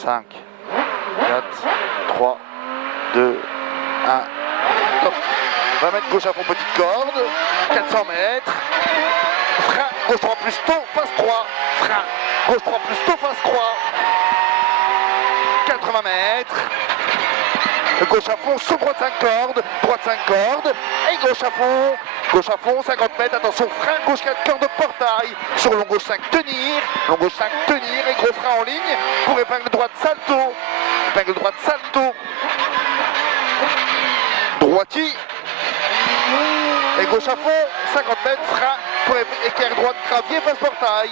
5, 4, 3, 2, 1, top. 20 mètres gauche à fond, petite corde, 400 mètres, frein, gauche 3 plus tôt, face 3, frein, gauche 3 plus tôt, face 3, 80 mètres, gauche à fond, sur droite 5 cordes, droite 5 cordes, et gauche à fond, 50 mètres, attention, frein, gauche 4 cordes de portail, sur long gauche 5 tenir, et gros frein en ligne, pour épingle droite salto, droiti, et gauche à fond, 50 mètres, frein, pour équerre droite gravier, face portail,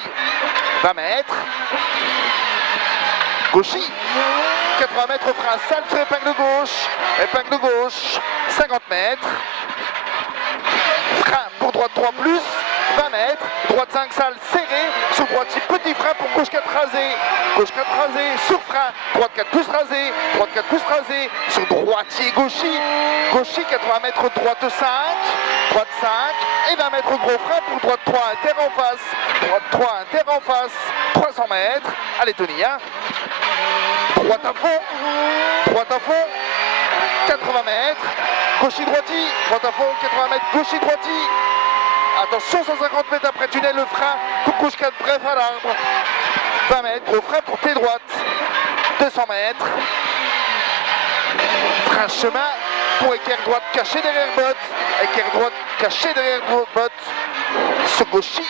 20 mètres, gauchy, 80 mètres, frein sale sur épingle gauche, 50 mètres, frein pour droite 3 plus, 20 mètres, droite 5 sale serré, sur droitier petit frein pour gauche 4 rasé, sur frein, droite 4 plus rasé, sur droitier gauchy, 80 mètres, droite 5, et 20 mètres gros frein pour droite 3 inter en face, 300 mètres, allez Tony, hein. Droite à fond, 80 mètres, gauchy droiti, droite à fond, 80 mètres, gauchy droiti, attention 150 mètres après tunnel, le frein, pour gauche 4 bref à l'arbre, 20 mètres, gros frein pour tes droites, 200 mètres, frein chemin, pour équerre droite caché derrière botte, sur gauchy,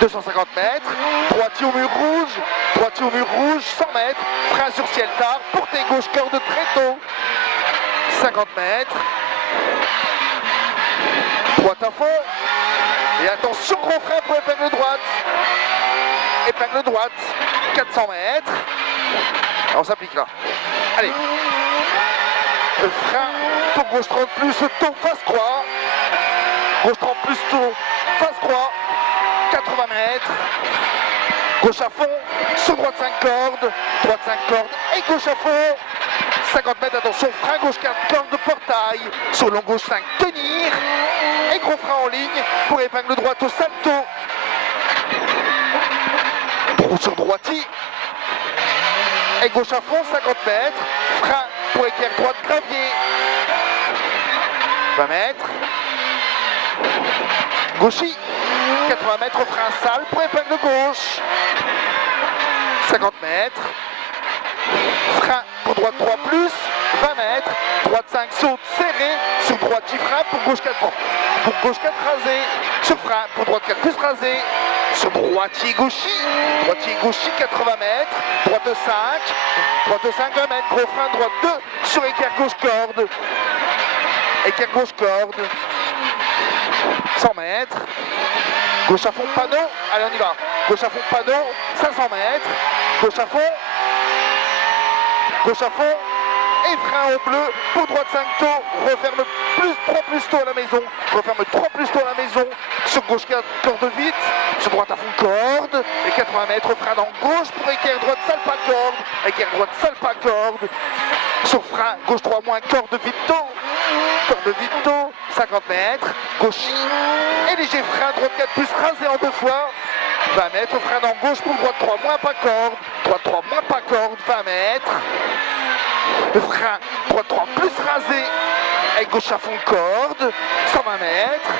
250 mètres, droitier au mur rouge, 100 mètres, frein sur ciel tard, portée gauche corde très tôt, 50 mètres, droite à fond, et attention gros frein pour épingle droite, 400 mètres, on s'applique là, allez, le frein pour gauche 30 plus tôt, face croix, gauche 30 plus tôt, face croix, 80 mètres, gauche à fond, sur droite 5 cordes, et gauche à fond, 50 mètres, attention, frein gauche 4 cordes de portail, sur long gauche 5 tenir, et gros frein en ligne, pour épingle droite au salto, sur droiti, et gauche à fond, 50 mètres, frein pour équerre droite gravier, 20 mètres, gauchy, 80 mètres, frein sale pour épingle gauche, 50 mètres, frein pour droite 3 plus, 20 mètres, droite 5 saute serré, sur droitier frein pour gauche 4 rasé, sur frein pour droite 4 plus rasé, sur droitier gauchy 80 mètres, droite 5, 20 mètres, gros frein droite 2, sur équerre gauche corde, 100 mètres, gauche à fond panneau, allez on y va, gauche à fond panneau, 500 mètres, gauche à fond, et frein au bleu, pour droite 5 tôt, referme 3 plus tôt à la maison, sur gauche 4 corde vite, sur droite à fond corde, et 80 mètres, frein dans gauche, pour équerre droite salpa corde, sur frein gauche 3 moins corde vite tôt, 50 mètres, gauchy, et léger frein droite 4 plus rasé en 2 fois, 20 mètres, frein dans gauche pour droite 3 moins pas corde, 20 mètres, le frein droite 3 plus rasé, et gauche à fond corde, 120 mètres,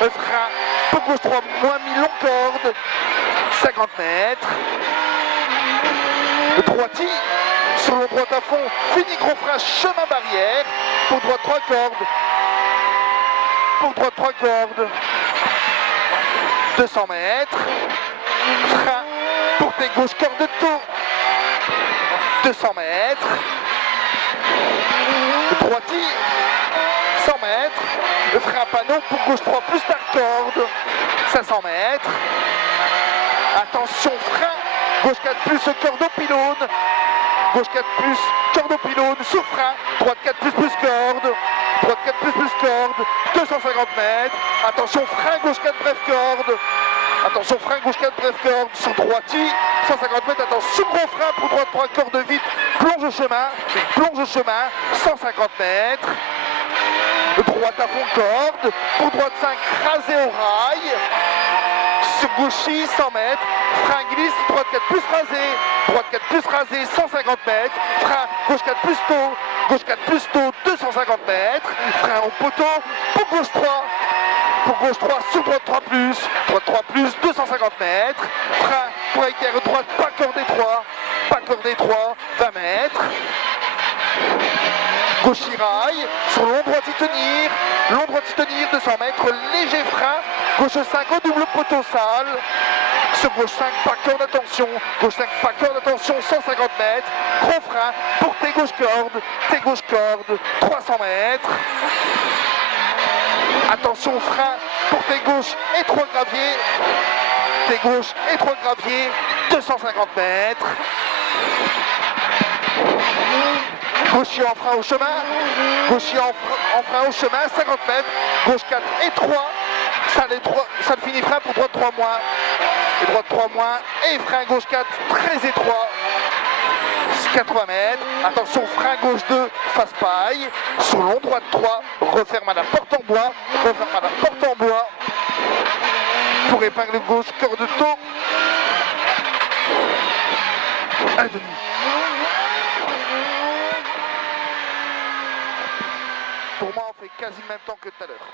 le frein pour gauche 3 moins mi long corde, 50 mètres, le droitier, sur le droite à fond, fini gros frein, chemin barrière, pour droite 3 cordes, 200 mètres, frein pour tes gauche corde de taux, 200 mètres, le droitier, 100 mètres, le frein panneau pour gauche 3 plus ta corde, 500 mètres, attention frein, gauche 4 plus corde au pylône, sur frein, droite 4 plus corde, 250 mètres, attention frein gauche 4 bref corde, sur droitier, 150 mètres, attention gros frein pour droite 3 cordes vite, plonge au chemin, 150 mètres, droite à fond corde, pour droite 5 rasé au rail, sur gauche 6, 100 mètres, frein glisse, droite 4 plus rasé, 150 mètres, frein gauche 4 plus tôt, 250 mètres, frein au poteau, pour gauche 3, sur droite 3 plus, 250 mètres, frein pour équerre droite, pas cordé 3, 20 mètres, gauche rail, sur long droit y tenir, 200 mètres, léger frein, gauche 5 au double poteau sale, sur gauche 5, pas corde d'attention, 150 mètres, gros frein, pour tes gauche corde, 300 mètres, attention frein, pour tes gauche et 3 graviers, 250 mètres, gauchier en frein au chemin, 50 mètres, gauche 4 et 3, ça le finit frein pour droite 3 moins, et droite 3 moins, et frein gauche 4 très étroit, 80 mètres, attention frein gauche 2, face paille, sur long droite 3, referme à la porte en bois, pour épingle gauche, corde de taux, allez Denis. Pour moi, on fait quasi le même temps que tout à l'heure.